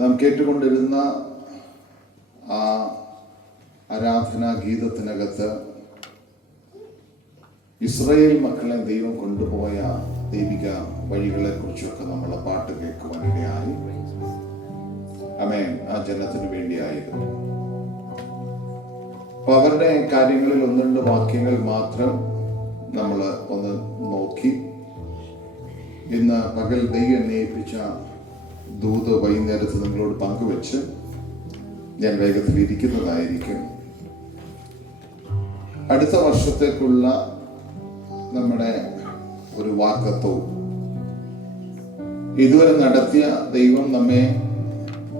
നാം കേട്ടുകൊണ്ടിരുന്ന ആ ആരാധനാ ഗീതത്തിനകത്ത് ഇസ്രായേൽ മക്കളെ ദൈവം കൊണ്ടുപോയ ദൈവിക വഴികളെ കുറിച്ചൊക്കെ നമ്മൾ പാട്ട് കേൾക്കുവാനിടയായി. ആമേൻ. ആ ജനത്തിന് വേണ്ടിയായിരുന്നു. അപ്പൊ അവരുടെ കാര്യങ്ങളിൽ ഒന്ന് രണ്ട് വാക്യങ്ങൾ മാത്രം നമ്മൾ ഒന്ന് നോക്കി. ഇന്ന് പകൽ ദൈവം എന്നെ ഏൽപ്പിച്ച ദൂത് വൈകുന്നേരത്ത് നിങ്ങളോട് പങ്കുവെച്ച് ഞാൻ വേഗത്തിൽ ഇരിക്കുന്നതായിരിക്കും. അടുത്ത വർഷത്തേക്കുള്ള നമ്മുടെ ഒരു വാഗ്ദത്തവും ഇതുവരെ നടത്തിയ ദൈവം നമ്മെ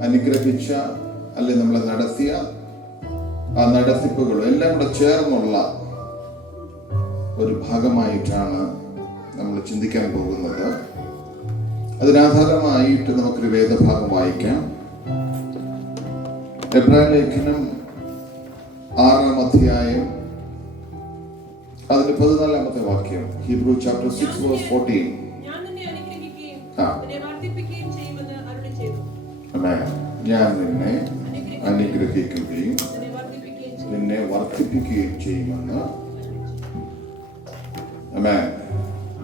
അനുഗ്രഹിച്ച അല്ലെ നമ്മളെ നടത്തിയ ആ നടത്തിപ്പുകളും എല്ലാം കൂടെ ചേർന്നുള്ള ഒരു ഭാഗമായിട്ടാണ് നമ്മൾ ചിന്തിക്കാൻ പോകുന്നത്. അതിനാധാരമായിട്ട് നമുക്കൊരു വേദഭാഗം വായിക്കാം. എബ്രായ ലേഖനം 6-ാം അധ്യായം അതിന്റെ 14-ാമത്തെ വാക്യം. Hebrew chapter 6:14. ഞാൻ നിന്നെ അനുഗ്രഹിക്കുകയും നിന്നെ വർദ്ധിപ്പിക്കുകയും ചെയ്യുമെന്ന്. ആമേൻ.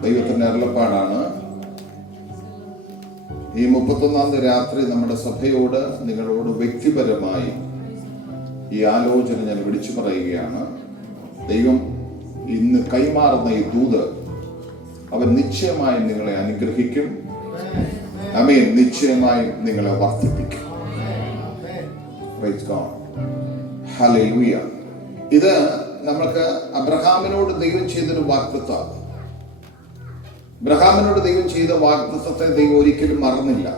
ദൈവത്തിന്റെ അരുളപ്പാടാണ്. ഈ 31-ാം തീയതി രാത്രി നമ്മുടെ സഭയോട് നിങ്ങളോട് വ്യക്തിപരമായി ഈ ആലോചന ഞാൻ വിളിച്ചു പറയുകയാണ്. ദൈവം ഇന്ന് കൈമാറുന്ന ഈ ദൂത് അവൻ നിശ്ചയമായും നിങ്ങളെ അനുഗ്രഹിക്കും. ആമേൻ. നിശ്ചയമായും നിങ്ങളെ വർദ്ധിപ്പിക്കും. Price God. ഹല്ലേലൂയ. ഇത് നമുക്ക് അബ്രഹാമിനോട് ദൈവം ചെയ്തൊരു വാഗ്ദത്തമാണ്. അബ്രഹാമിനോട് ദൈവം ചെയ്ത വാഗ്ദത്തത്തെ ദൈവം ഒരിക്കലും മറന്നില്ല.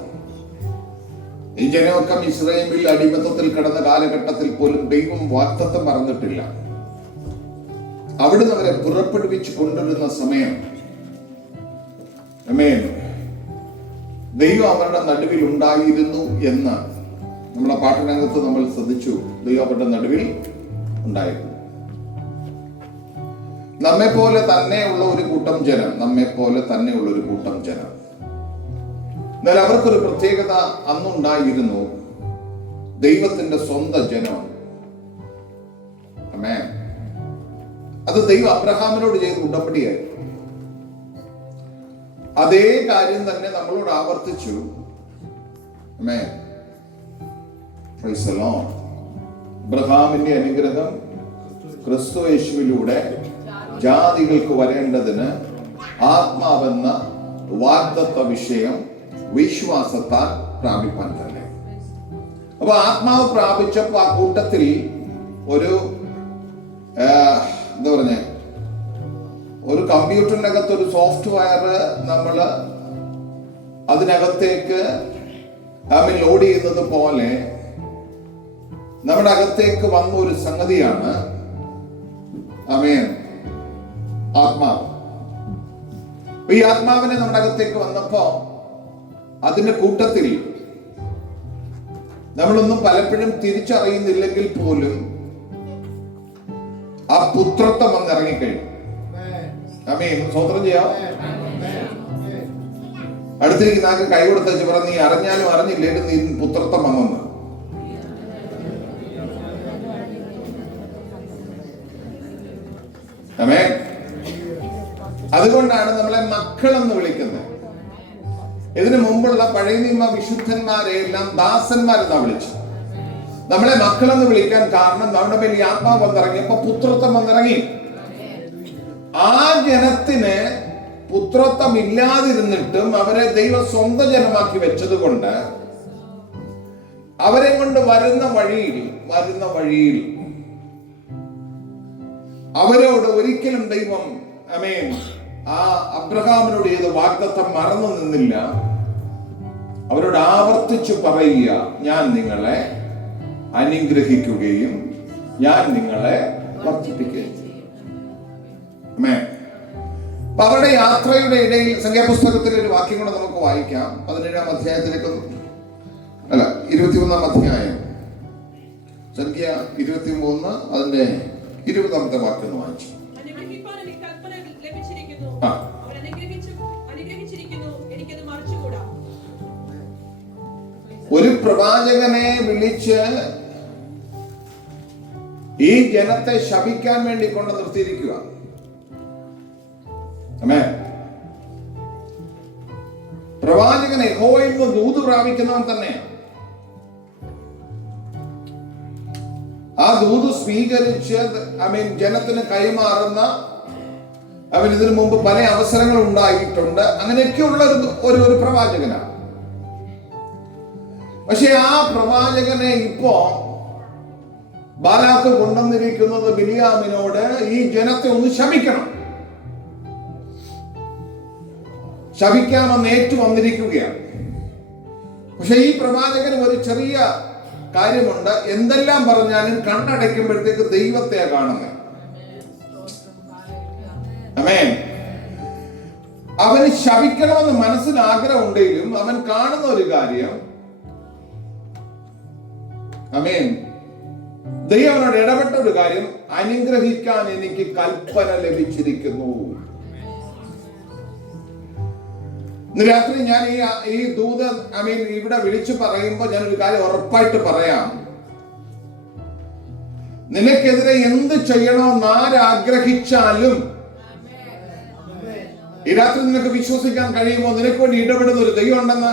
ഈ ജനമൊക്കെ ഇസ്രായേലിൽ അടിമത്തത്തിൽ കിടന്ന കാലഘട്ടത്തിൽ പോലും ദൈവം വാഗ്ദത്തം മറന്നിട്ടില്ല. അവിടുന്ന് അവരെ പുറപ്പെടുവിച്ച് കൊണ്ടുവരുന്ന സമയം ആമേൻ, ദൈവം അവരുടെ നടുവിൽ ഉണ്ടായിരുന്നു എന്ന് നമ്മളെ പാട്ടിനകത്ത് നമ്മൾ ശ്രദ്ധിച്ചു. ദൈവം അവരുടെ നടുവിൽ ഉണ്ടായിരുന്നു. നമ്മെ പോലെ തന്നെയുള്ള ഒരു കൂട്ടം ജനം, എന്നാൽ അവർക്കൊരു പ്രത്യേകത അന്നുണ്ടായിരുന്നു. ദൈവത്തിന്റെ സ്വന്തം ജനം. ആമേൻ. അത് ദൈവം അബ്രഹാമിനോട് ചെയ്ത ഉടമ്പടിയായി. അതേ കാര്യം തന്നെ നമ്മളോട് ആവർത്തിച്ചു. ആമേൻ. Praise the lord. അബ്രഹാമിന്റെ അനുഗ്രഹം ക്രിസ്തു യേശുവിലൂടെ ജാതികൾക്ക് വരേണ്ടതിന് ആത്മാവെന്ന വാഗ്ദത്ത വിഷയം വിശ്വാസത്താൽ പ്രാപിപ്പാൻ തന്നെ. അപ്പൊ ആത്മാവ് പ്രാപിച്ചപ്പോ ആ കൂട്ടത്തിൽ ഒരു എന്താ പറഞ്ഞ ഒരു കമ്പ്യൂട്ടറിനകത്ത് ഒരു സോഫ്റ്റ്വെയർ നമ്മൾ അതിനകത്തേക്ക് ലോഡ് ചെയ്യുന്നത് പോലെ നമ്മുടെ അകത്തേക്ക് വന്ന ഒരു സംഗതിയാണ് ആമേൻ, ആത്മാവ്. ഈ ആത്മാവിനെ നമ്മുടെ അകത്തേക്ക് വന്നപ്പോ അതിന്റെ കൂട്ടത്തിൽ നമ്മളൊന്നും പലപ്പോഴും തിരിച്ചറിയുന്നില്ലെങ്കിൽ പോലും ആ പുത്രത്വം വന്ന് ഇറങ്ങിക്കഴിഞ്ഞു. ആമേൻ. സ്വതന്ത്രം ചെയ്യാം. അടുത്തിരിക്കുന്ന ആൾക്ക് കൈ കൊടുത്ത് പറഞ്ഞ നീ അറിഞ്ഞാലും അറിഞ്ഞില്ലേലും നീ പുത്രത്വം വന്നെന്ന്. ആമേൻ. അതുകൊണ്ടാണ് നമ്മളെ മക്കളെന്ന് വിളിക്കുന്നത്. ഇതിനു മുമ്പുള്ള പഴയ നിയമ വിശുദ്ധന്മാരെ എല്ലാം ദാസന്മാരെന്നാ വിളിച്ചു. നമ്മളെ മക്കളെന്ന് വിളിക്കാൻ കാരണം നമ്മുടെ മേൽ ഈ ആത്മാവ് വന്നിറങ്ങിയപ്പോ പുത്രത്വം വന്നിറങ്ങി. ആ ജനത്തിന് പുത്രത്വം ഇല്ലാതിരുന്നിട്ടും അവരെ ദൈവം സ്വന്തം ജനമാക്കി വെച്ചത് കൊണ്ട് അവരെ കൊണ്ട് വരുന്ന വഴിയിൽ അവരോട് ഒരിക്കലും ദൈവം ആമേൻ ആ അബ്രഹാമിനോട് ചെയ്ത വാഗ്ദത്തം മറന്നു നിന്നില്ല. അവരോട് ആവർത്തിച്ചു പറയുക, ഞാൻ നിങ്ങളെ അനുഗ്രഹിക്കുകയും ഞാൻ നിങ്ങളെ വർദ്ധിപ്പിക്കുകയും ചെയ്യും. ആമേൻ. അപ്പൊ അവരുടെ യാത്രയുടെ ഇടയിൽ സംഖ്യാപുസ്തകത്തിലെ ഒരു വാക്യം കൂടെ നമുക്ക് വായിക്കാം. 17-ാം അധ്യായത്തിലേക്ക് 21-ാം അധ്യായം സംഖ്യ 23 അതിന്റെ 20-ാമത്തെ വാക്യം വായിച്ചു. ഒരു പ്രവാചകനെ വിളിച്ച് ഈ ജനത്തെ ശപിക്കാൻ വേണ്ടി കൊണ്ട് നിർത്തിയിരിക്കുക. പ്രവാചകൻ യഹോവയിൽ നിന്ന് ദൂത് പ്രാപിക്കുന്നവൻ തന്നെയാണ്. ആ ദൂത് സ്വീകരിച്ച് ജനത്തിന് കൈമാറുന്ന ഇതിനു മുമ്പ് പല അവസരങ്ങൾ ഉണ്ടായിട്ടുണ്ട്. അങ്ങനെയൊക്കെയുള്ള ഒരു പ്രവാചകനാണ്. പക്ഷെ ആ പ്രവാചകനെ ഇപ്പോ ബാലാക്ക് കൊണ്ടുവന്നിരിക്കുന്നത് ബിലിയാമിനോട് ഈ ജനത്തെ ഒന്ന് ശപിക്കണം, ശപിക്കാമെന്ന് ഏറ്റു വന്നിരിക്കുകയാണ്. പക്ഷെ ഈ പ്രവാചകന് ഒരു ചെറിയ കാര്യമുണ്ട്. എന്തെല്ലാം പറഞ്ഞാലും കണ്ണടയ്ക്കുമ്പോഴത്തേക്ക് ദൈവത്തെ കാണുന്നത്. ആമേൻ. അവന് ശപിക്കണമെന്ന് മനസ്സിൽ ആഗ്രഹം ഉണ്ടെങ്കിലും അവൻ കാണുന്ന ഒരു കാര്യം, ആമേൻ, ദൈവം അവനോട് ഇടപെട്ട ഒരു കാര്യം, അനുഗ്രഹിക്കാൻ എനിക്ക് കൽപ്പന ലഭിച്ചിരിക്കുന്നു. ഇന്ന് രാത്രി ഞാൻ ഈ ദൂത് ഇവിടെ വിളിച്ചു പറയുമ്പോൾ ഞാൻ ഒരു കാര്യം ഉറപ്പായിട്ട് പറയാം. നിനക്കെതിരെ എന്ത് ചെയ്യണമെന്ന് ആരാഗ്രഹിച്ചാലും ഈ രാത്രി നിനക്ക് വിശ്വസിക്കാൻ കഴിയുമോ നിനക്ക് വേണ്ടി ഇടപെടുന്ന ഒരു ദൈവം ഉണ്ടെന്ന്?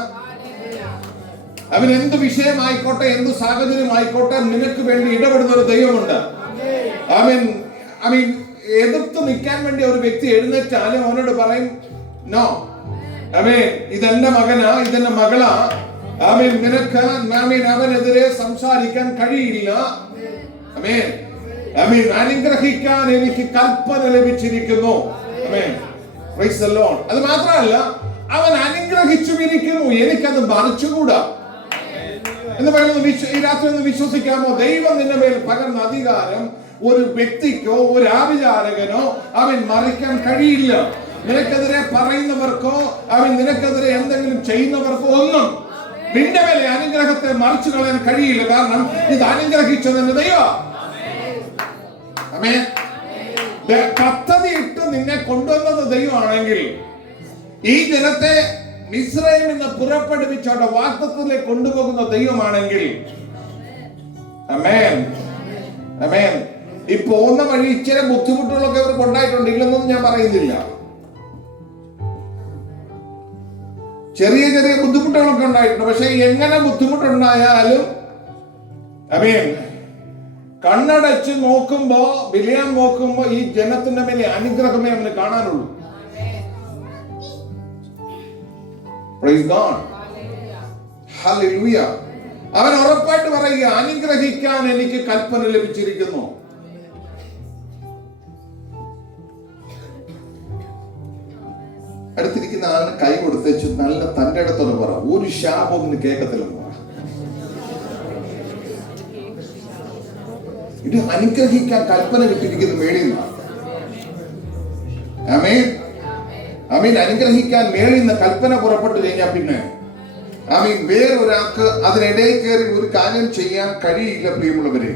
അവൻ എന്ത് വിഷയമായിക്കോട്ടെ, എന്ത് സാഹചര്യം ആയിക്കോട്ടെ, നിനക്ക് വേണ്ടി ഇടപെടുന്ന ഒരു ദൈവമുണ്ട്. എതിർത്ത് നിൽക്കാൻ വേണ്ടി ഒരു വ്യക്തി എഴുന്നേറ്റാലും അവനോട് പറയും, നോ, ഇതെന്റെ മകനാ, ഇതെന്റെ മകളാ, നിനക്ക് അവനെതിരെ സംസാരിക്കാൻ കഴിയില്ല. അനുഗ്രഹിക്കാൻ എനിക്ക് കൽപ്പന ലഭിച്ചിരിക്കുന്നു. അത് മാത്രമല്ല, അവൻ അനുഗ്രഹിച്ചുമിരിക്കുന്നു, എനിക്കത് മറിച്ചുകൂടാ എന്ന് പറയുന്നത് ഈ രാത്രി ഒന്ന് വിശ്വസിക്കാമോ? ദൈവം നിന്റെ മേൽ പകർന്ന അധികാരം ഒരു വ്യക്തിക്കോ ഒരു ആഭിചാരകനോ അവൻ മറിക്കാൻ കഴിയില്ല. നിനക്കെതിരെ പറയുന്നവർക്കോ നിനക്കെതിരെ എന്തെങ്കിലും ചെയ്യുന്നവർക്കോ ഒന്നും നിന്റെ മേലെ അനുഗ്രഹത്തെ മറിച്ചു കളയാൻ കഴിയില്ല. കാരണം ഇത് അനുഗ്രഹിച്ചതിന്റെ ദൈവം. പദ്ധതി ഇട്ട് നിന്നെ കൊണ്ടുവന്നത് ദൈവമാണെങ്കിൽ, ഈ ജനത്തെ മിസ്രൈമിൽ നിന്ന് പുറപ്പെടുവിച്ചോടെ വാഗ്ദത്തത്തിലേക്ക് കൊണ്ടുപോകുന്ന ദൈവമാണെങ്കിൽ, ആമേൻ, ആമേൻ. ഈ പോകുന്ന വഴി ഇച്ചിരി ബുദ്ധിമുട്ടുകളൊക്കെ അവർക്ക് ഉണ്ടായിട്ടുണ്ട്, ഇല്ലെന്നൊന്നും ഞാൻ പറയുന്നില്ല. ചെറിയ ചെറിയ ബുദ്ധിമുട്ടുകളൊക്കെ ഉണ്ടായിട്ടുണ്ട്. പക്ഷെ എങ്ങനെ ബുദ്ധിമുട്ടുണ്ടായാലും ആമേൻ, കണ്ണടച്ച് നോക്കുമ്പോ, ബിലിയാം നോക്കുമ്പോ ഈ ജനത്തിന്റെ മേലെ അനുഗ്രഹമേ അവന് കാണാനുള്ളൂ. Praise God. Hallelujah. അവൻ ഉറപ്പായിട്ട് പറയുക, അനുഗ്രഹിക്കാൻ എനിക്ക് കൽപ്പന ലഭിച്ചിരിക്കുന്നു. അടുത്തിരിക്കുന്ന ആളിന് കൈ കൊടുത്തേച്ച് നല്ല തന്റെ അടുത്തൊന്ന് പറ, ഒരു ശാപം കേൾക്കത്തില്ലെന്ന് പറ. ഇത് അനുഗ്രഹിക്കാൻ കൽപ്പന കിട്ടിയിരിക്കുന്ന മേളിൽ നിന്നാണ്. ആമേൻ, ആമീൻ. അനുഗ്രഹിക്കാൻ മേളിൽ നിന്ന് കൽപ്പന പുറപ്പെട്ടു കഴിഞ്ഞാൽ പിന്നെ ആമീൻ വേറൊരാൾക്ക് അതിനിടയിൽ കയറി ഒരു കാര്യം ചെയ്യാൻ കഴിയില്ല പ്രിയമുള്ളവരെ.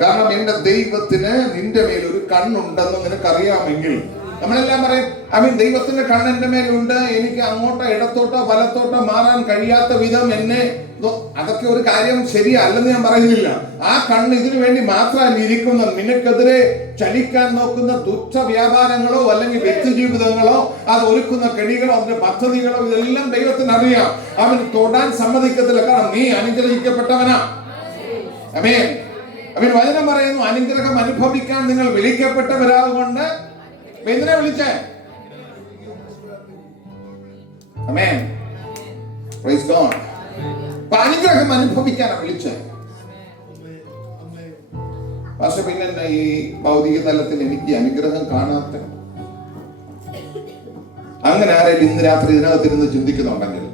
കാരണം എന്റെ ദൈവത്തിന് നിന്റെ മേൽ ഒരു കണ്ണുണ്ടെന്ന് നിനക്കറിയാമെങ്കിൽ, നമ്മളെല്ലാം പറയും ദൈവത്തിന്റെ കണ്ണ് എന്റെ മേലുണ്ട്, എനിക്ക് അങ്ങോട്ടോ ഇടത്തോട്ടോ വലത്തോട്ടോ മാറാൻ കഴിയാത്ത വിധം എന്നെ, അതൊക്കെ ഒരു കാര്യം ശരിയല്ലെന്ന് ഞാൻ പറയുന്നില്ല. ആ കണ്ണ് ഇതിനു വേണ്ടി മാത്രമല്ല ഇരിക്കുന്ന. നിനക്കെതിരെ ചലിക്കാൻ നോക്കുന്ന ദുഷ്ട വ്യാപാരങ്ങളോ അല്ലെങ്കിൽ വ്യക്തി ജീവിതങ്ങളോ അത് ഒരുക്കുന്ന കെണികളോ അതിന്റെ പദ്ധതികളോ ഇതെല്ലാം ദൈവത്തിന് അറിയാം. അവൻ തൊടാൻ സമ്മതിക്കത്തില്ല. കാരണം നീ അനുഗ്രഹിക്കപ്പെട്ടവനാ. ആമേൻ. വചനം പറയുന്നു, അനുഗ്രഹം അനുഭവിക്കാൻ നിങ്ങൾ വിളിക്കപ്പെട്ടവരാകൊണ്ട് എന്തിനാ വിളിച്ചേ? ആമേൻ. Praise God. അനുഗ്രഹം അനുഭവിക്കാനാണ് വിളിച്ചേ. പക്ഷെ പിന്നെ ഈ ഭൗതിക തലത്തിൽ എനിക്ക് അനുഗ്രഹം കാണാത്ത അങ്ങനെ ആരെങ്കിലും ഇന്ന് രാത്രി ഇതിനകത്തിരുന്ന് ചിന്തിക്കുന്നുണ്ടെങ്കിൽ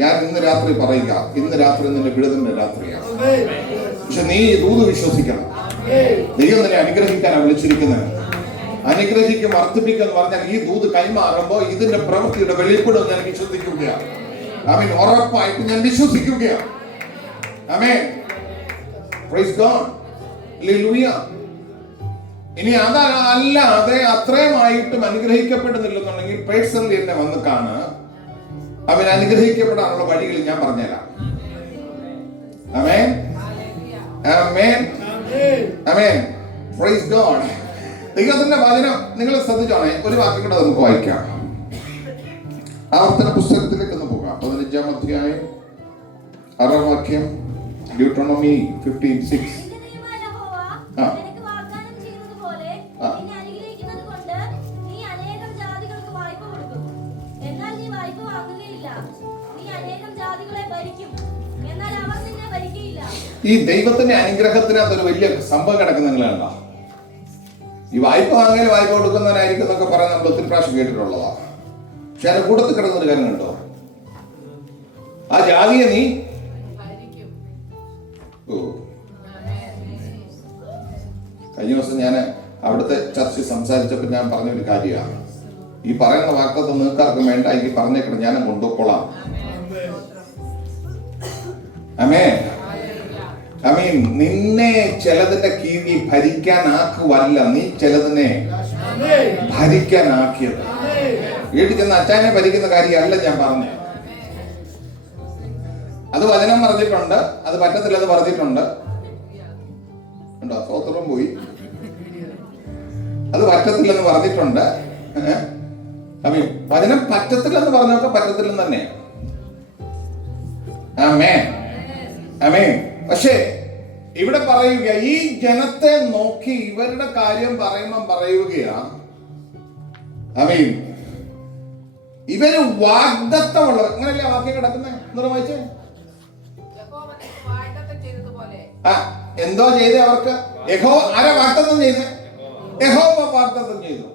ഞാൻ ഇന്ന് രാത്രി പറയുക, ഇന്ന് രാത്രി നിന്റെ വിടുതലിന്റെ രാത്രിയാണ്. പക്ഷെ നീ ദൂത് വിശ്വസിക്കണം. ദൈവം നിന്നെ അനുഗ്രഹിക്കാനാണ് വിളിച്ചിരിക്കുന്നത്. അനുഗ്രഹിക്കും വർദ്ധിപ്പിക്കുക എന്ന് പറഞ്ഞാൽ ഈ ദൂത് കൈമാറുമ്പോൾ ഇതിന്റെ പ്രവൃത്തിയുടെ വെളിപ്പെടും ഞാൻ വിശ്വസിക്കുകയാണ്. ആമേൻ. ഉറപ്പായിട്ട് ഞാൻ വിശ്വസിക്കുകയാണ്. ആമേൻ. Praise God. ഹല്ലേലൂയ. ഇനി അതല്ലാതെ അത്രയുമായിട്ടും അനുഗ്രഹിക്കപ്പെടുന്നില്ലെന്നുണ്ടെങ്കിൽ പേഴ്സണലി എന്നെ വന്ന് കാണ്. അവൻ അനുഗ്രഹിക്കപ്പെടാനുള്ള വഴികൾ ഞാൻ പറഞ്ഞുതരാം. ആമേൻ, ആമേൻ. Praise God. ദൈവത്തിന്റെ വചനം നിങ്ങൾ ശ്രദ്ധിച്ചോണേ. ഒരു വാക്യം കൂടെ നമുക്ക് വായിക്കാം. ആവർത്തന പുസ്തകത്തിലേക്ക് ഒന്ന് പോകാം. 15-ാം അധ്യായം 6-ാം വാക്യം. ഡ്യൂട്രോണമി 15:6. ഈ ദൈവത്തിന്റെ അനുഗ്രഹത്തിനകത്ത് ഒരു വലിയ സംഭവം കിടക്കുന്ന നിങ്ങൾ കണ്ടോ? ഈ വായ്പ വാങ്ങൽ വായ്പ കൊടുക്കുന്നവനായിരിക്കും എന്നൊക്കെ പറയാൻ നമ്മൾ ഒത്തിരി പ്രാവശ്യം കേട്ടിട്ടുള്ളതാണ്. പക്ഷെ അതിന്റെ കൂട്ടത്തിൽ കിടക്കുന്ന ഒരു കാര്യം കണ്ടോ? ആ ജാതിയെ നീ കഴിഞ്ഞ ദിവസം ഞാൻ അവിടുത്തെ ചർച്ച സംസാരിച്ചപ്പോൾ ഞാൻ പറഞ്ഞൊരു കാര്യമാണ്. ഈ പറയുന്ന വാക്കത്ത് നിങ്ങൾക്കാർക്കും വേണ്ട, എനിക്ക് പറഞ്ഞേക്കണം, ഞാൻ കൊണ്ടുപോയിക്കോളാം. ആമേൻ, ആമേൻ. നിന്നെ ചിലതിന്റെ കീഴിൽ ഭരിക്കാനാക്കുവല്ല, നീ ചിലതിനെ ഭരിക്കാനാക്കിയത്. വീട്ടിൽ ചെന്ന് അച്ചാനെ ഭരിക്കുന്ന കാര്യമല്ല ഞാൻ പറഞ്ഞത്. അത് വചനം പറഞ്ഞിട്ടുണ്ട്, അത് പറ്റത്തില്ലെന്ന് പറഞ്ഞിട്ടുണ്ട്. ഉണ്ടോ? സ്വോത്രം പോയി. അത് പറ്റത്തില്ലെന്ന് പറഞ്ഞിട്ടുണ്ട്. ആമേൻ. വചനം പറ്റത്തില്ലെന്ന് പറഞ്ഞൊക്കെ പറ്റത്തില്ലെന്ന് തന്നെയാണ്. ആമേൻ, ആമേൻ. പക്ഷേ ഇവിടെ പറയുക, ഈ ജനത്തെ നോക്കി ഇവരുടെ കാര്യം പറയുകയാ, ആമേൻ, ഇവര് വാഗ്ദത്തമുള്ളവർ. അങ്ങനല്ലേ വാക്യം കിടക്കുന്നത്? എന്താ വായിച്ചേ? എന്തോ ചെയ്ത് അവർക്ക്? ആരാ വാഗ്ദത്തം ചെയ്ത്? യഹോവ വാഗ്ദത്തം ചെയ്തു.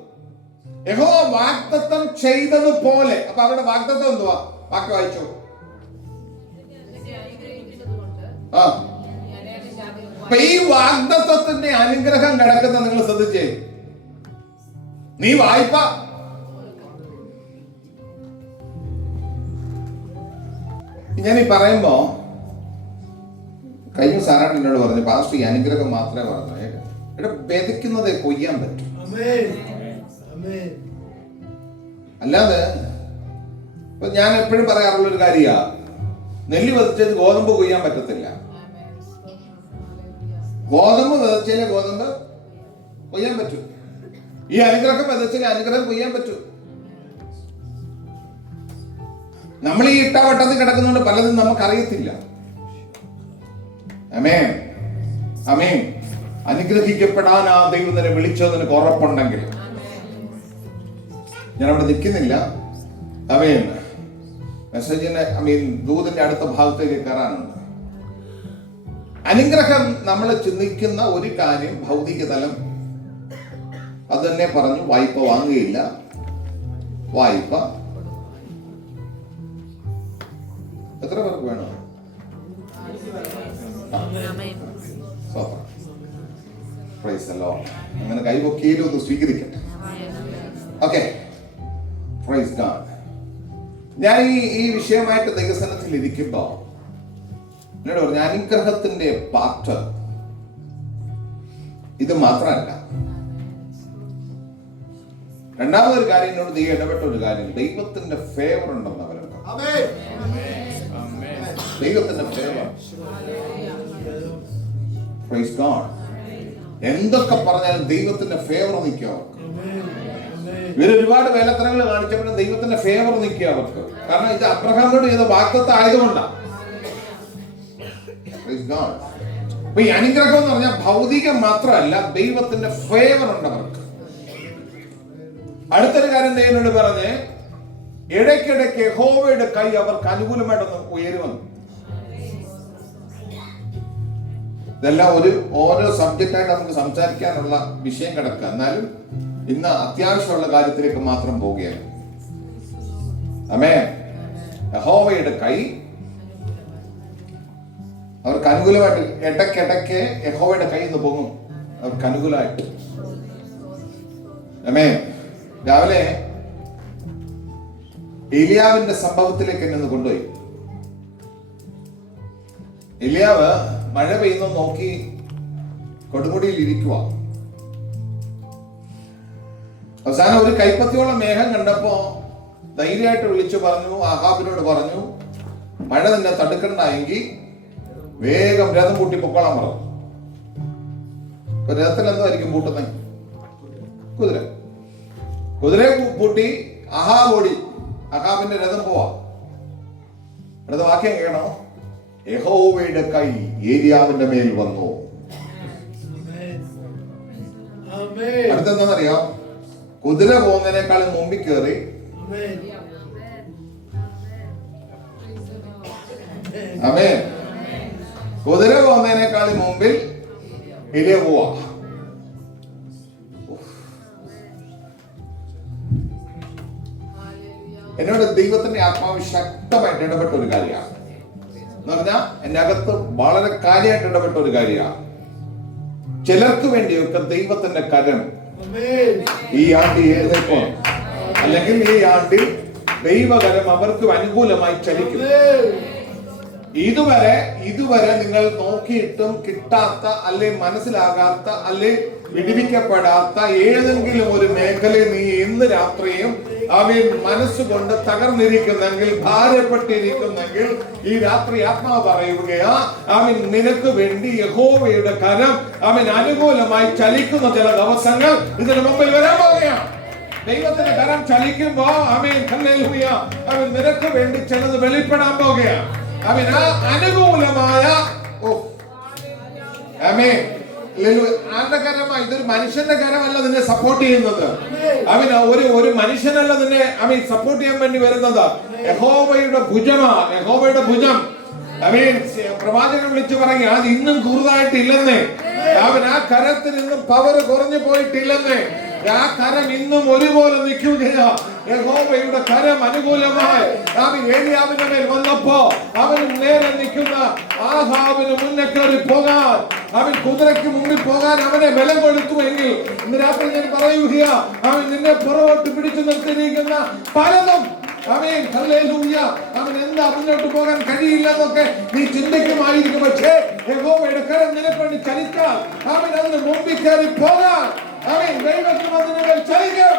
യഹോവ വാഗ്ദത്തം ചെയ്തതുപോലെ. അപ്പൊ അവരുടെ വാഗ്ദത്തം എന്തുവാ? വാക്യം വായിച്ചു. അപ്പൊ ഈ വാഗ്ദത്തത്തിന്റെ അനുഗ്രഹം കിടക്കുന്ന നിങ്ങൾ ശ്രദ്ധിച്ചേ. നീ വായ്പ ഞാനീ പറയുമ്പോ കഴിഞ്ഞ സാറാട്ട് എന്നോട് പറഞ്ഞു, പാസ്റ്റർ ഈ അനുഗ്രഹം മാത്രമേ പറഞ്ഞു. ഇവിടെ വിതയ്ക്കുന്നതേ കൊയ്യാൻ പറ്റും. അല്ലാതെ ഇപ്പൊ ഞാൻ എപ്പോഴും പറയാറുള്ള ഒരു കാര്യ, നെല്ല് വിതച്ചത് ഗോതമ്പ് കൊയ്യാൻ പറ്റത്തില്ല. ഗോതമ്പ് വിതച്ചാലേ ഗോതമ്പ് കൊയ്യാൻ പറ്റൂ. ഈ അനുഗ്രഹം വിതച്ചാലേ അനുഗ്രഹം കൊയ്യാൻ പറ്റൂ. നമ്മൾ ഈ ഇട്ടാവട്ടത്തിൽ കിടക്കുന്നതുകൊണ്ട് പലതും നമുക്കറിയത്തില്ല. ആമേൻ, ആമേൻ. അനുഗ്രഹിക്കപ്പെടാൻ ആ ദൈവം തന്നെ വിളിച്ചത് നിനക്ക് ഉറപ്പുണ്ടെങ്കിൽ. ഞാനവിടെ നിൽക്കുന്നില്ല. ആമേൻ. മെസ്സേജിന്റെ ദൂതിന്റെ അടുത്ത ഭാഗത്തേക്ക് കയറാനുണ്ട്. അനുഗ്രഹം നമ്മൾ ചിന്തിക്കുന്ന ഒരു കാര്യം ഭൗതിക തലം. അത് തന്നെ പറഞ്ഞു, വായ്പ വാങ്ങുകയില്ല, വായ്പ. എത്ര പേർക്ക് വേണം? അങ്ങനെ കൈപൊക്കിയിലും ഒന്ന് സ്വീകരിക്കട്ടെ. Okay, praise God. ഞാൻ ഈ വിഷയമായിട്ട് ദൈവസനത്തിൽ ഇരിക്കുമ്പോ എന്നോട് പറഞ്ഞു, അനുഗ്രഹത്തിന്റെ പാർട്ട് ഇത് മാത്രമല്ല. രണ്ടാമതൊരു കാര്യം എന്നോട് ദൈവം ഇടപെട്ട ഒരു കാര്യം, ദൈവത്തിന്റെ ഫേവർ ഉണ്ടെന്ന് അവരൊക്കെ. ദൈവത്തിന്റെ ഫേവർ. Praise God. എന്തൊക്കെ പറഞ്ഞാലും ദൈവത്തിന്റെ ഫേവർ നിൽക്കുക അവർക്ക്. ഇവർ ഒരുപാട് വേലത്തരങ്ങൾ കാണിച്ചപ്പോഴും ദൈവത്തിന്റെ ഫേവർ നിൽക്കുക അവർക്ക്. കാരണം ഇത് അബ്രഹാമിനോട് ചെയ്ത വാഗ്ദത്തം ആയതുകൊണ്ടാണ്. അപ്പൊ ഈ അനുഗ്രഹം എന്ന് പറഞ്ഞാൽ ഭൗതികം മാത്രമല്ല, ദൈവത്തിന്റെ ഫേവർ ഉണ്ട് അവർക്ക്. അടുത്തൊരു കാര്യം ദൈവനോട് പറഞ്ഞ്, ഇടയ്ക്കിടയ്ക്ക് യഹോവയുടെ കൈ അവർക്ക് അനുകൂലമായിട്ടൊന്ന് ഉയരുമെന്ന്. ഇതെല്ലാം ഓരോ സബ്ജക്റ്റായിട്ട് നമുക്ക് സംസാരിക്കാനുള്ള വിഷയം കിടക്കുക. എന്നാലും ഇന്ന് അത്യാവശ്യമുള്ള കാര്യത്തിലേക്ക് മാത്രം പോവുകയാണ്. ആമേൻ. യഹോവയുടെ കൈ അവർക്ക് അനുകൂലമായിട്ട്. ഇടയ്ക്കിടയ്ക്ക് യഹോവയുടെ കൈ നിന്ന് പോകും അവർക്ക് അനുകൂലമായിട്ട്. ആമേൻ. രാവിലെ എലിയാവിന്റെ സംഭവത്തിലേക്ക് എന്നെ ഒന്ന് കൊണ്ടുപോയി. എലിയാവ് മഴ പെയ്യുന്ന നോക്കി കൊടുമുടിയിൽ ഇരിക്കുക. അവസാനം ഒരു കൈപ്പത്തിയോളം മേഘം കണ്ടപ്പോ ധൈര്യമായിട്ട് വിളിച്ചു പറഞ്ഞു, ആഹാബിനോട് പറഞ്ഞു, മഴ നിന്നെ തടുക്കണ്ടെങ്കിൽ വേഗം രഥം കൂട്ടി പൊക്കോളാൻ പറഞ്ഞു. രഥത്തിൽ എന്തായിരിക്കും പൂട്ടുന്നത്? കുതിര. കുതിരയെ പൂട്ടി അഹാബ് ഓടി. അഹാബിന്റെ രഥം പോവാ. അടുത്ത വാക്യം കേൾക്കണോ? യഹോവയുടെ കൈ ഏലിയാവിന്റെ മേൽ വന്നു. അടുത്തെന്താണെന്നറിയാം? കുതിര പോകുന്നതിനേക്കാളും മുമ്പിൽ കയറി ആമേൻ. കുതിര പോകുന്നതിനേക്കാളും മുമ്പിൽ എലിയ പോവാ. എന്നോട് ദൈവത്തിന്റെ ആത്മാവ് ശക്തമായിട്ട് ഇടപെട്ട ഒരു കാര്യമാണ്. എന്ന് പറഞ്ഞാൽ എന്റെ അകത്ത് വളരെ കാര്യമായിട്ട് ഇടപെട്ട ഒരു കാര്യമാണ്. ചിലർക്ക് വേണ്ടിയൊക്കെ ദൈവത്തിന്റെ കരം ഈ ആണ്ടിൽ എഴുന്നേൽക്കും, അല്ലെങ്കിൽ ഈ ആണ്ടിൽ ദൈവകരം അവർക്ക് അനുകൂലമായി ചലിക്കും. ഇതുവരെ നിങ്ങൾ നോക്കിയിട്ടും കിട്ടാത്ത, അല്ലെ മനസ്സിലാകാത്ത, അല്ലെ വിടിവിക്കപ്പെടാത്ത ഏതെങ്കിലും ഒരു മേഖലയിൽ നീ ഇന്ന് രാത്രിയും അവൻ മനസ്സുകൊണ്ട് തകർന്നിരിക്കുന്നെങ്കിൽ, ഭാരപ്പെട്ടിരിക്കുന്നെങ്കിൽ, ഈ രാത്രി ആത്മാവ് പറയുകയാ, അവൻ നിനക്ക് വേണ്ടി യഹോവയുടെ കരം അവൻ അനുകൂലമായി ചലിക്കുന്ന ചില ദിവസങ്ങൾ ഇതിനു മുമ്പിൽ വരാൻ പോവുകയാണ്. ദൈവത്തിന്റെ കരം ചലിക്കുമ്പോ അവൻ ഹല്ലേലൂയ, അവൻ നിനക്ക് വേണ്ടി ചിലത് വെളിപ്പെടാൻ പോവുകയാണ്. അവൻ ആ അനുകൂലമായ ആരുടെ കരമായി? ഇതൊരു മനുഷ്യന്റെ കരമല്ല നിന്നെ സപ്പോർട്ട് ചെയ്യുന്നത്. അവൻ ഒരു മനുഷ്യനല്ല നിന്നെ അവൻ സപ്പോർട്ട് ചെയ്യാൻ വേണ്ടി വരുന്നത്. യഹോവയുടെ ഭുജമാ, യഹോവയുടെ ഭുജം. അവൻ പ്രവാചകൻ വിളിച്ചു പറയുക, അത് ഇന്നും കൂടുതലായിട്ടില്ലെന്നേ. അവൻ ആ കരത്തിൽ നിന്നും പവർ കുറഞ്ഞു പോയിട്ടില്ലെന്നേ. ആ കരം ഇന്നും ഒരുപോലെ നിൽക്കുകയാ. യഹോവയുടെ കരം അനുകൂലമായി അവൻ ഏലിയാവിന്റെ മേൽ വന്നപ്പോ അവന് നേരെ നിൽക്കുന്ന ആഹാബിന് മുന്നേ കയറി പോകാൻ, അവൻ കുതിരയ്ക്ക് മുമ്പിൽ പോകാൻ അവനെ ബലം കൊടുത്തുവെങ്കിൽ ഇന്ന് രാത്രി ഞാൻ പറയുകയാ, അവൻ നിന്നെ പുറകോട്ട് പിടിച്ചു നിർത്തിയിരിക്കുന്ന പലതും അവൻ ഹല്ലേലൂയ, അവൻ എന്താ മുന്നോട്ട് പോകാൻ കഴിയില്ലെന്നൊക്കെ നീ ചിന്തിക്കുമായിരിക്കും. പക്ഷേ യഹോവയുടെ കരം നിനക്ക് വേണ്ടി ചലിച്ചാൽ അവൻ അതിന് മുമ്പിൽ കയറി പോകാൻ അവൻ ദൈവത്തിന് അതിന് മേൽ ചലിക്കും.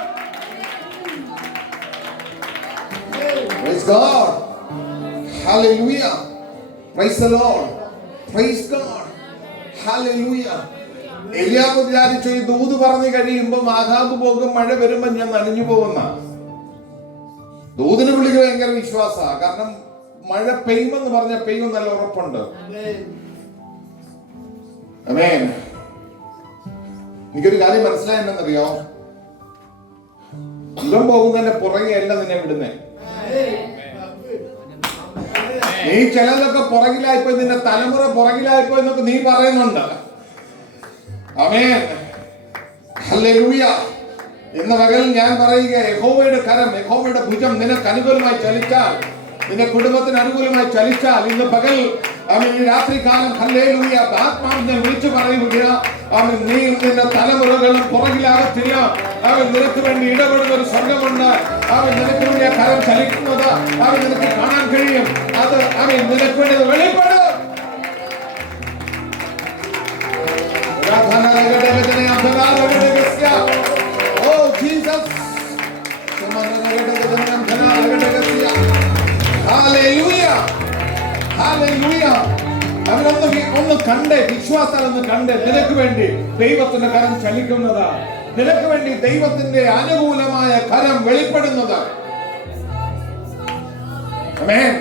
Praise God. Hallelujah. Praise the Lord. Praise God. Hallelujah. എലിയാവ് വിചാരിച്ചു ഈ ദൂത് പറഞ്ഞു കഴിയുമ്പോൾ ആഹാബ് പോകും, മഴ വരുമ്പോ ഞാൻ നനഞ്ഞു പോകുന്ന. ദൂതിന് പുള്ളിക്ക് ഭയങ്കര വിശ്വാസമാണ്. കാരണം മഴ പെയ്യുമെന്ന് പറഞ്ഞ പെയ്യും നല്ല ഉറപ്പുണ്ട്. ആമേൻ. എനിക്കൊരു കാര്യം മനസ്സിലായെന്നറിയോ? ഇവൻ പോകുന്നതിന്റെ പുറകെ അല്ല നിന്നെ വിടുന്നേ. നീ ചിലതൊക്കെ പുറകിലായിപ്പോയി, നിന്റെ തലമുറ പുറകിലായിപ്പോയി എന്നൊക്കെ നീ പറയുന്നുണ്ട്. ആമേൻ. ഹല്ലേലൂയ. എന്ന പകൽ ഞാൻ പറയുക, യഹോവയുടെ കരം, യഹോവയുടെ ഭുജം നിനക്ക് അനുകൂലമായി ചലിച്ചാൽ, നിന്റെ കുടുംബത്തിന് അനുകൂലമായി ചലിച്ചാൽ, ഇന്ന് പകൽ അവൻ ഈ രാത്രികാലം ഹല്ലേലൂയ ആത്മാവ് ഞാൻ വിളിച്ചു പറയുകയാ, അവൻ നീ നിന്റെ തലമുറകളും പുറകിലാകത്തില്ല. അവൻ നിനക്ക് വേണ്ടി ഇടപെടുന്ന ഒരു സ്വർഗമുണ്ട്. അവൻ നിനക്ക് വേണ്ടി ആ കരം ചലിക്കുന്നത് അവൻ നിനക്ക് കാണാൻ കഴിയും. അത് അവൻ നിനക്ക് വേണ്ടി വെളിപ്പെടും. അവനൊന്ന് കണ്ടേ, വിശ്വാസം ഒന്ന് കണ്ടേ, നിനക്ക് വേണ്ടി ദൈവത്തിന്റെ കരം ചലിക്കുന്നതാ, നിനക്ക് വേണ്ടി ദൈവത്തിന്റെ അനുകൂലമായ കരം വെളിപ്പെടുന്നത്. ആമേൻ.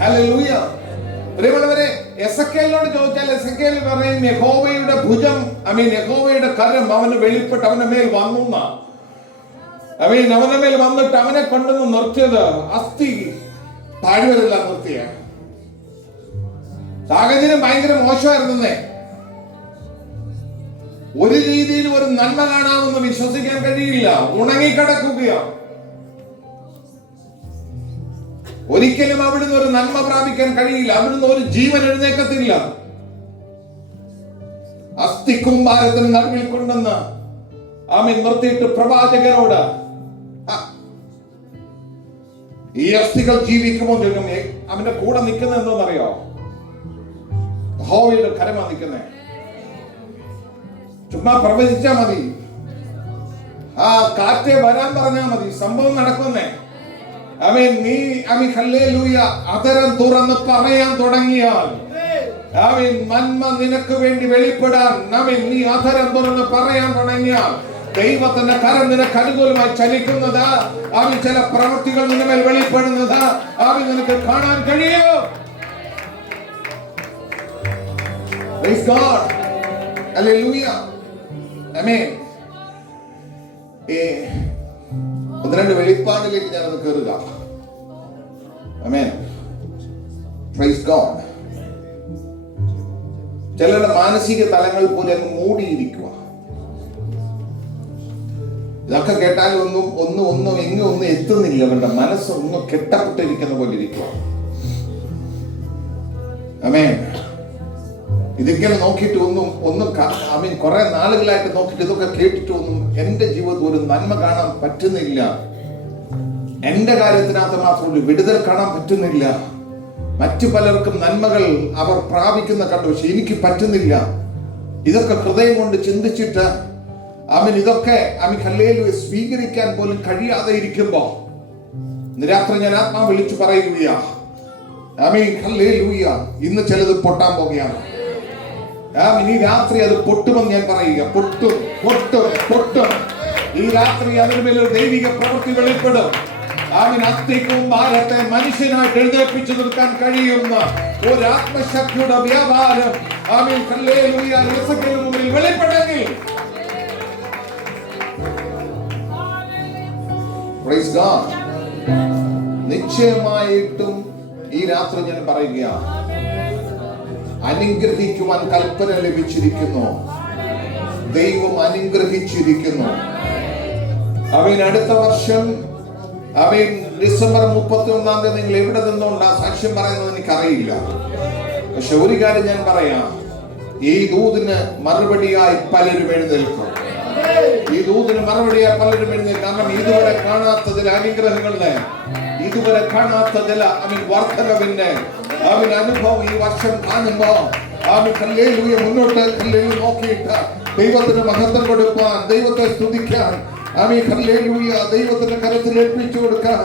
ഹല്ലേലൂയ. പ്രിയമുള്ളവരെ, എസെക്കേലിനോട് ചോദിച്ചാൽ എസെക്കേൽ പറയും യഹോവയുടെ ഭുജം, യഹോവയുടെ കരം അവന് വെളിപ്പെട്ട് അവന്റെ മേൽ വന്നു. അവന്റെ മേൽ വന്നിട്ട് അവനെ കൊണ്ടുവന്ന് നിർത്തിയത് അസ്ഥി താഴ്വരല്ല നിർത്തിയ. സാഹചര്യം ഭയങ്കര മോശമായിരുന്നേ. ഒരു രീതിയിൽ ഒരു നന്മ കാണാമെന്ന് വിശ്വസിക്കാൻ കഴിയില്ല. ഉണങ്ങിക്കിടക്കുകയാണ്. ഒരിക്കലും അവിടുന്ന് ഒരു നന്മ പ്രാപിക്കാൻ കഴിയില്ല. അവിടുന്ന് ഒരു ജീവൻ എഴുന്നേക്കത്തില്ല. അസ്ഥിക്കുമ്പാരത്തിന് നടുവിൽ കൊണ്ടെന്ന് നിർത്തിയിട്ട് പ്രവാചകനോട്, ഈ അസ്ഥികൾ ജീവിക്കുമോ ചോദിക്കും. അവന്റെ കൂടെ നിൽക്കുന്നത് എന്തോന്നറിയോ? യഹോവയുടെ കരമാ നിൽക്കുന്നേ. ചുമ്മാ പ്രവചിച്ചാ മതി, ആ കാറ്റെ വരാൻ പറഞ്ഞാ മതി, സംഭവം നടക്കുന്നേ. നീ ഹല്ലേലൂയ അതരം തുറന്ന് പറയാൻ തുടങ്ങിയാൽ ആമേൻ, നന്മ നിനക്ക് വേണ്ടി വെളിപ്പെടാൻ ആമേൻ നീ അധരം തുറന്ന് പറയാൻ തുടങ്ങിയാൽ ദൈവത്തിന്റെ കരം നിനക്ക് അനുകൂലമായി ചലിക്കുന്നത്, ആമേൻ, ചില പ്രവൃത്തികൾ നിന്റെ മേൽ വെളിപ്പെടുന്നത് ആമേൻ നിനക്ക് കാണാൻ കഴിയും. Praise God. Hallelujah. Amen. ഒന്ന് രണ്ട് വെളിപ്പാടിലേക്ക് ഞാനൊന്ന് കയറുക. Amen. Praise God. ചിലരുടെ മാനസിക തലങ്ങൾ പോലെ അങ്ങ് മൂടിയിരിക്കുക. ഇതൊക്കെ കേട്ടാൽ ഒന്നും എത്തുന്നില്ല. അവരുടെ മനസ്സൊന്നും കെട്ടപ്പെട്ടിരിക്കുന്ന പോലെ ഇരിക്കുക. ആമേൻ. ഇതിങ്ങനെ നോക്കിയിട്ട് ഒന്നും കുറെ നാളുകളായിട്ട് നോക്കിയിട്ട് ഇതൊക്കെ കേട്ടിട്ട് എന്റെ ജീവിതത്തിൽ ഒരു നന്മ കാണാൻ പറ്റുന്നില്ല. എന്റെ കാര്യത്തിനകത്ത് മാത്രം ഒരു വിടുതൽ കാണാൻ പറ്റുന്നില്ല. മറ്റു പലർക്കും നന്മകൾ അവർ പ്രാപിക്കുന്ന കണ്ടു, പക്ഷെ എനിക്ക് പറ്റുന്നില്ല. ഇതൊക്കെ ഹൃദയം കൊണ്ട് ചിന്തിച്ചിട്ട് ഇതൊക്കെ ഹല്ലേലൂയ സ്വീകരിക്കാൻ പോലും കഴിയാതെ ഇരിക്കുമ്പോ രാത്രി ഞാൻ ആത്മാ വിളിച്ചു പറയുകയാ, ഹല്ലേലൂയ, ഇന്ന് ചിലത് പൊട്ടാൻ പോകുകയാണ്. ഈ രാത്രി അത് പൊട്ടുമെന്ന് ഞാൻ പറയുക. പൊട്ടും. ഈ രാത്രി അതിന് മേലൊരു ദൈവിക പ്രവൃത്തി വെളിപ്പെടും. അത്യക്കും ഭാരത്തെ മനുഷ്യനായിട്ട് എഴുന്നേൽപ്പിച്ചു നിർത്താൻ കഴിയുന്ന ഒരു ആത്മശക്തിയുടെ വ്യാപാരം മുമ്പിൽ വെളിപ്പെടുമെങ്കിൽ നിശ്ചയമായിട്ടും ഈ രാത്രി ഞാൻ പറയുകയാണ്, അനുഗ്രഹിക്കുവാൻ കൽപ്പന ലഭിച്ചിരിക്കുന്നു. ദൈവം അനുഗ്രഹിച്ചിരിക്കുന്നു. അടുത്ത വർഷം ഡിസംബർ 31-ാം തീയതി നിങ്ങൾ എവിടെ നിന്നുകൊണ്ടാ സാക്ഷ്യം പറയുന്നത് എനിക്കറിയില്ല. പക്ഷെ ഒരു കാര്യം ഞാൻ പറയാം, ഈ ദൂതിന് മറുപടിയായി പലരും എഴുന്നേൽക്കും. കാരണം ഇതുവരെ കാണാത്ത ചില അനുഗ്രഹങ്ങളുടെ, ഇതുവരെ കാണാത്ത ചില വർദ്ധനവിന്റെ അനുഭവം ഈ വർഷം കാണുമ്പോ ഹല്ലേലൂയ മുന്നോട്ട് നോക്കിയിട്ട് ദൈവത്തിന് മഹത്വം കൊടുക്കാൻ, ദൈവത്തെ സ്തുതിക്കാൻ, ഹല്ലേലൂയ ദൈവത്തിന്റെ കരത്തിൽ ഏൽപ്പിച്ചു കൊടുക്കാൻ.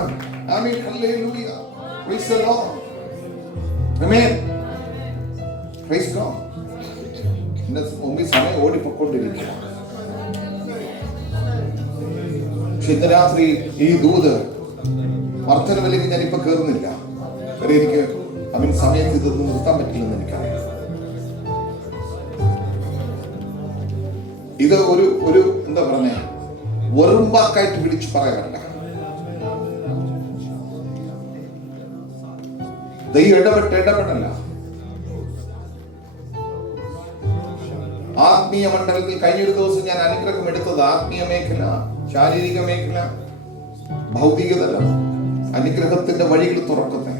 Hallelujah. Praise the Lord. Amen. Praise God. മുമ്പിൽ സമയം ഓടിപ്പോയിക്കൊണ്ടിരിക്കുക. പക്ഷെ ഇന്ന് രാത്രി ഈ ദൂത് വർദ്ധനവിലേക്ക് ഞാനിപ്പോ കേറുന്നില്ല. എനിക്ക് സമയത്ത് ഇതൊന്നും നിർത്താൻ പറ്റില്ലെന്ന് എനിക്കറിയാം. ഇത് ഒരു എന്താ പറഞ്ഞ വെറും വാക്കായിട്ട് വിളിച്ചു പറയാനല്ല. ദൈവം ഇടപെടല്ല. ആത്മീയ മണ്ഡലത്തിൽ കഴിഞ്ഞൊരു ദിവസം ഞാൻ അനുഗ്രഹം എടുത്തത് ആത്മീയ മേഖല, ശാരീരിക മേഖല, ഭൗതികതല, അനുഗ്രഹത്തിന്റെ വഴികൾ തുറക്കട്ടെ.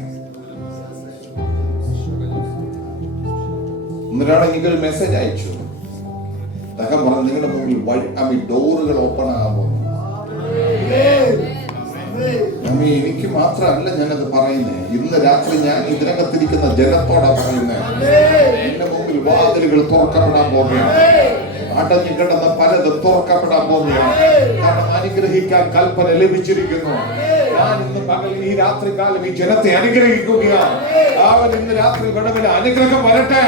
ഒരാളെ എനിക്കൊരു മെസ്സേജ് അയച്ചു. അദ്ദേഹം പറഞ്ഞു, നിങ്ങളുടെ മുമ്പിൽ ഡോറുകൾ ഓപ്പൺ ആകാൻ പോകുന്നു. എനിക്ക് മാത്രമല്ല ഞാനത് പറയുന്നേ, ഇന്ന് രാത്രി ഞാൻ ഇതിനകത്തിരിക്കുന്ന ജനത്തോടാ പറയുന്നേ. എന്റെ മുമ്പിൽ വാതിലുകൾ തുറക്കപ്പെടാൻ പോകുകയാണ്. അടഞ്ഞു കിടന്ന പലതും തുറക്കപ്പെടാൻ പോകുകയാണ്. കാരണം അനുഗ്രഹിക്കാൻ കൽപ്പന ലഭിച്ചിരിക്കുന്നു. ഞാൻ ഇന്ന് പകൽ ഈ രാത്രി കാലം ഈ ജനത്തെ അനുഗ്രഹിക്കുകയാണ്. ഇന്ന് രാത്രി വിടവിന് അനുഗ്രഹം വരട്ടെ.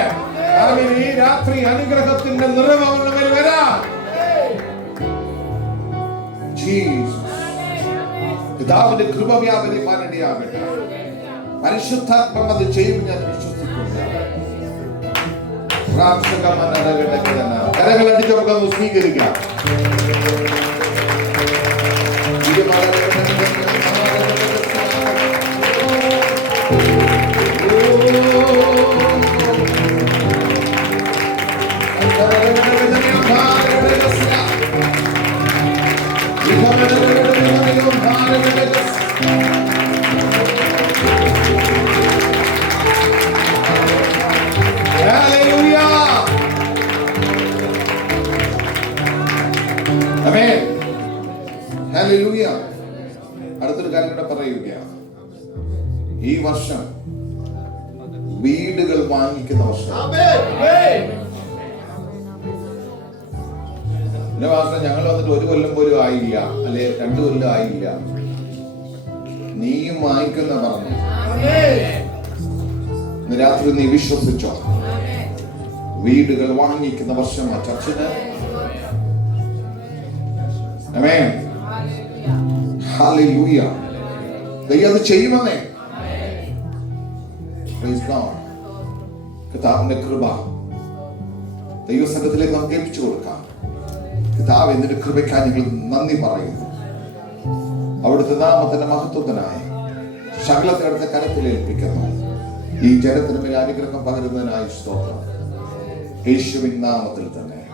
ഈ രാത്രി അനുഗ്രഹത്തിന്റെ നിറവ് അവരുടെ മേൽ വരാം. പിതാവിന്റെ കൃപ വ്യാപരിപ്പാനിടയാകട്ടെ. പരിശുദ്ധാത്മ അത് ചെയ്യും ഞാൻ വിശ്വസിക്കുന്നു. കരകളടിച്ച് നമുക്കൊന്ന് സ്വീകരിക്കാം. അടുത്തൊരു കാര്യം കൂടെ പറയുകയാണ്. ഈ വർഷം വീടുകൾ വാങ്ങിക്കുന്ന വർഷം. എന്റെ വാസം ഞങ്ങൾ വന്നിട്ട് 1 കൊല്ലം പോലും ആയില്ല, അല്ലെ 2 കൊല്ലം ആയില്ല. നീയും വാങ്ങിക്കുന്ന പറഞ്ഞു. ഇന്ന് രാത്രി നീ വിശ്വസിച്ചോ? വീടുകൾ വാങ്ങിക്കുന്ന വർഷമാ ചർച്ചിന്. ആമേൻ. ഹല്ലേലൂയ. ദൈവം അത് ചെയ്യുമെന്നേ. Praise God. കർത്താവിന്റെ കൃപ ദൈവസംഘത്തിലേക്ക് നമുക്ക് ഏൽപ്പിച്ചു കൊടുക്കാം. കർത്താവ് എന്തിന്റെ കൃപയ്ക്കായി ഞങ്ങൾ നന്ദി പറയുന്നു. അവിടുത്തെ നാമത്തിന്റെ മഹത്വത്തിനായി സകലത്തെ അടുത്ത കരത്തിൽ ഏൽപ്പിക്കുന്നു. ഈ ജനത്തിന് മേൽ അനുഗ്രഹം പകരുന്നതിനായി സ്തോത്രം. യേശുവിൻ നാമത്തിൽ തന്നെ.